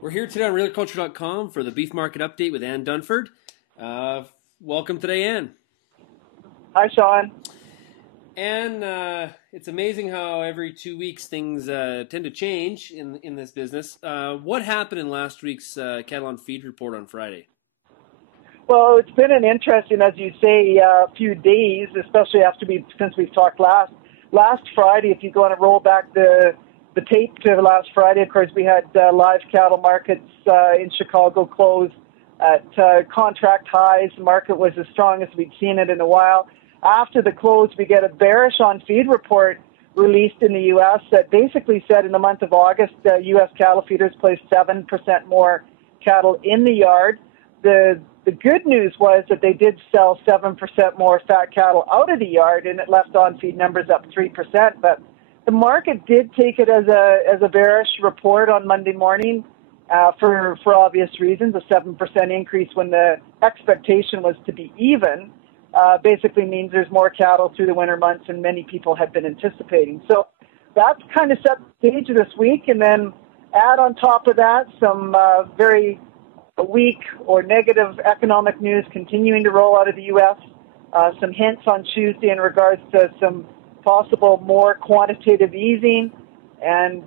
We're here today on RealAgriculture.com for the beef market update with Anne Dunford. Welcome today, Anne. Hi, Sean. Anne, it's amazing how every 2 weeks things tend to change in this business. What happened in last week's cattle on feed report on Friday? Well, it's been an interesting, as you say, few days, especially since we've talked last Friday. If you go and roll back the tape to last Friday, of course, we had live cattle markets in Chicago close at contract highs. The market was as strong as we'd seen it in a while. After the close, we get a bearish on feed report released in the U.S. that basically said in the month of August, U.S. cattle feeders placed 7% more cattle in the yard. The good news was that they did sell 7% more fat cattle out of the yard, and it left on-feed numbers up 3%. But the market did take it as a bearish report on Monday morning for obvious reasons. A 7% increase when the expectation was to be even basically means there's more cattle through the winter months than many people had been anticipating. So that's kind of set the stage this week, and then add on top of that some very weak or negative economic news continuing to roll out of the U.S., some hints on Tuesday in regards to some possible more quantitative easing, and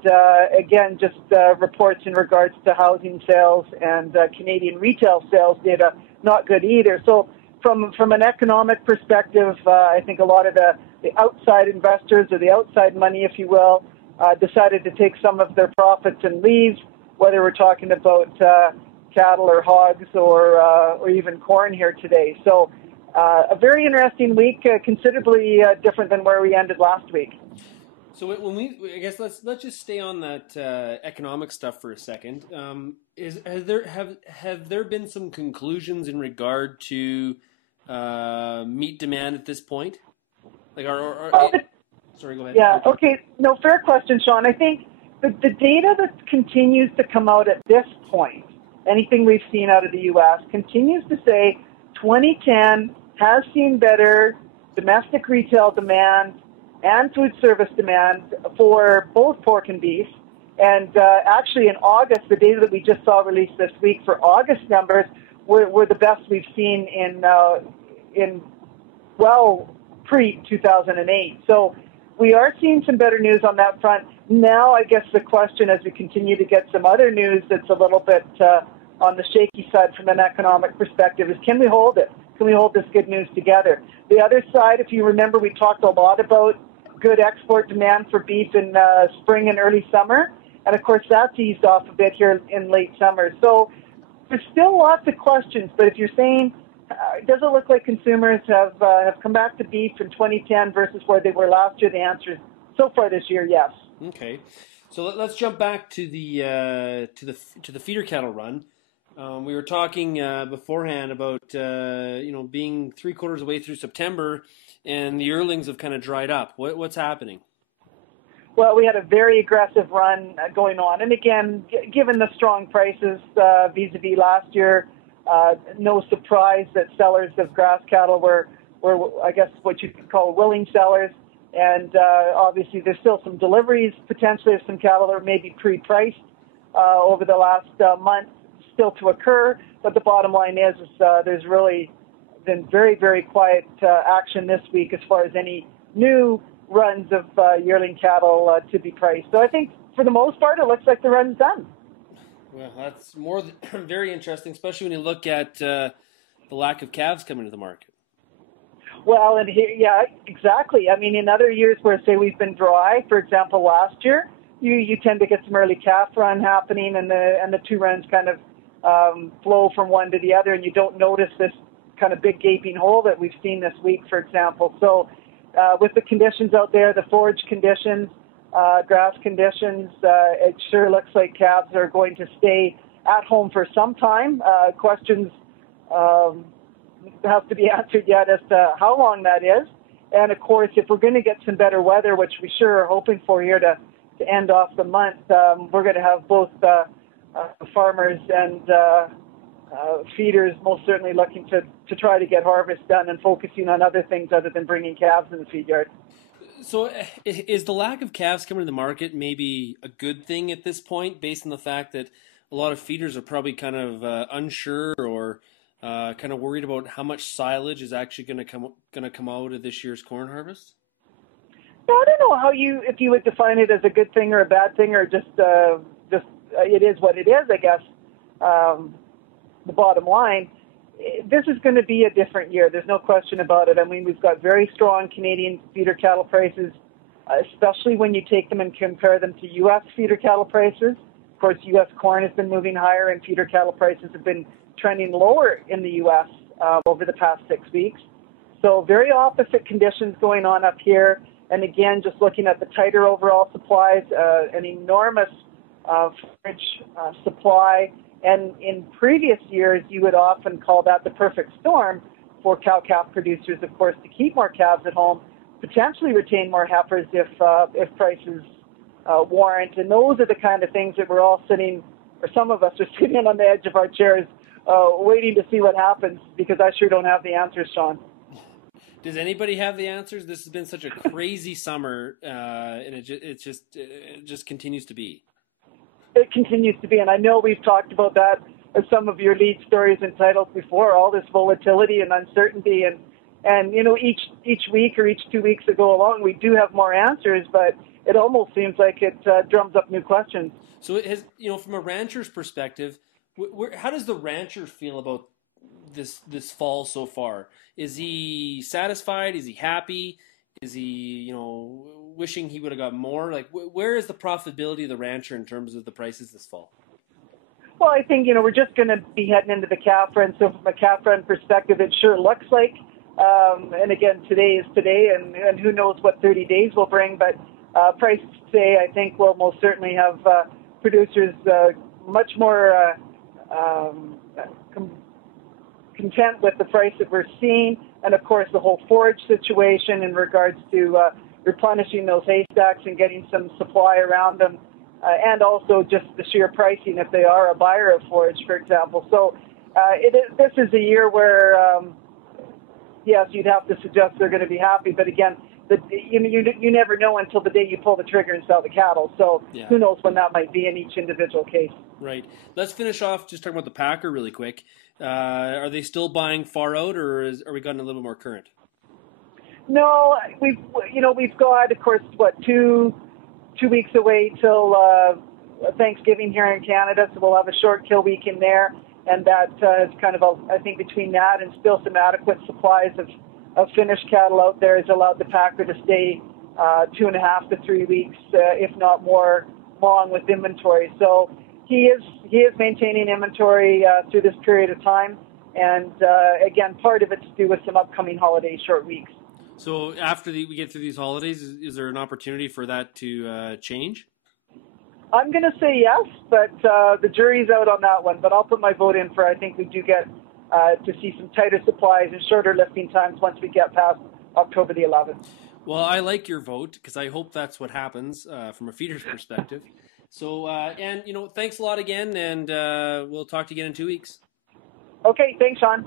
again, just reports in regards to housing sales and Canadian retail sales data not good either. So from an economic perspective, I think a lot of the outside investors, or the outside money, if you will, decided to take some of their profits and leave, whether we're talking about cattle or hogs or even corn here today. So a very interesting week, considerably different than where we ended last week. So I guess let's just stay on that economic stuff for a second. Have there been some conclusions in regard to meat demand at this point? Sorry, go ahead. Yeah. Okay. No, fair question, Sean. I think the data that continues to come out at this point, anything we've seen out of the U.S., continues to say 2010 has seen better domestic retail demand and food service demand for both pork and beef. And actually in August, the data that we just saw released this week for August numbers were the best we've seen in pre-2008. So we are seeing some better news on that front. Now, I guess the question, as we continue to get some other news that's a little bit on the shaky side from an economic perspective, is can we hold it? Can we hold this good news together? The other side, if you remember, we talked a lot about good export demand for beef in spring and early summer. And, of course, that's eased off a bit here in late summer. So there's still lots of questions. But if you're saying, does it look like consumers have come back to beef in 2010 versus where they were last year? The answer is, so far this year, yes. Okay. So let's jump back to the feeder cattle run. We were talking beforehand about being 3/4 of the way through September, and the yearlings have kind of dried up. What's happening? Well, we had a very aggressive run going on, and again, given the strong prices vis-a-vis last year, no surprise that sellers of grass cattle were I guess what you could call willing sellers, and obviously there's still some deliveries potentially of some cattle that are maybe pre-priced over the last month still to occur, but the bottom line is there's really been very, very quiet action this week as far as any new runs of yearling cattle to be priced. So I think for the most part it looks like the run's done. Well, that's very interesting, especially when you look at the lack of calves coming to the market. Well, and here, yeah, exactly. I mean, in other years where, say, we've been dry, for example, last year, you tend to get some early calf run happening, and the two runs kind of flow from one to the other, and you don't notice this kind of big gaping hole that we've seen this week, for example. So with the conditions out there, the forage conditions, grass conditions, it sure looks like calves are going to stay at home for some time. Questions have to be answered yet as to how long that is. And of course, if we're going to get some better weather, which we sure are hoping for here to end off the month, we're going to have both farmers and feeders most certainly looking to try to get harvest done and focusing on other things other than bringing calves in the feed yard. So is the lack of calves coming to the market maybe a good thing at this point, based on the fact that a lot of feeders are probably kind of unsure or kind of worried about how much silage is actually going to come out of this year's corn harvest? I don't know if you would define it as a good thing or a bad thing, or just it is what it is, I guess. The bottom line, this is going to be a different year. There's no question about it. I mean, we've got very strong Canadian feeder cattle prices, especially when you take them and compare them to U.S. feeder cattle prices. Of course, U.S. corn has been moving higher, and feeder cattle prices have been trending lower in the U.S. Over the past 6 weeks. So very opposite conditions going on up here. And again, just looking at the tighter overall supplies, an enormous forage supply. And in previous years, you would often call that the perfect storm for cow-calf producers, of course, to keep more calves at home, potentially retain more heifers if prices warrant. And those are the kind of things that we're all sitting, or some of us are sitting on the edge of our chairs waiting to see what happens, because I sure don't have the answers, Sean. Does anybody have the answers? This has been such a crazy summer, and it just continues to be. It continues to be, and I know we've talked about that as some of your lead stories and titles before, all this volatility and uncertainty, and you know, each week or each 2 weeks that go along, we do have more answers, but it almost seems like it drums up new questions. So it has, you know, from a rancher's perspective, how does the rancher feel about this fall so far? Is he satisfied? Is he happy? Is he, you know, wishing he would have got more? Like, where is the profitability of the rancher in terms of the prices this fall? Well, I think, you know, we're just going to be heading into the calf run. So from a calf run perspective, it sure looks like, and again, today is today, and who knows what 30 days will bring. But prices today, I think, will most certainly have producers much more content with the price that we're seeing, and of course the whole forage situation in regards to replenishing those haystacks and getting some supply around them, and also just the sheer pricing if they are a buyer of forage, for example. So this is a year where, yes, you'd have to suggest they're going to be happy, but again, you never know until the day you pull the trigger and sell the cattle. So yeah. Who knows when that might be in each individual case. Right. Let's finish off just talking about the packer really quick. Are they still buying far out, or are we gotten a little bit more current? No, we've got, of course, 2 weeks away till Thanksgiving here in Canada, so we'll have a short kill week in there, and that is kind of I think between that and still some adequate supplies of finished cattle out there has allowed the packer to stay 2.5 to 3 weeks, if not more, long with inventory. So he is maintaining inventory through this period of time, and again, part of it's to do with some upcoming holiday short weeks. So after we get through these holidays, is there an opportunity for that to change? I'm going to say yes, but the jury's out on that one. But I'll put my vote in for I think we do get to see some tighter supplies and shorter lifting times once we get past October the 11th. Well, I like your vote because I hope that's what happens from a feeder's perspective. So, and, you know, thanks a lot again, and we'll talk to you again in 2 weeks. Okay, thanks, Sean.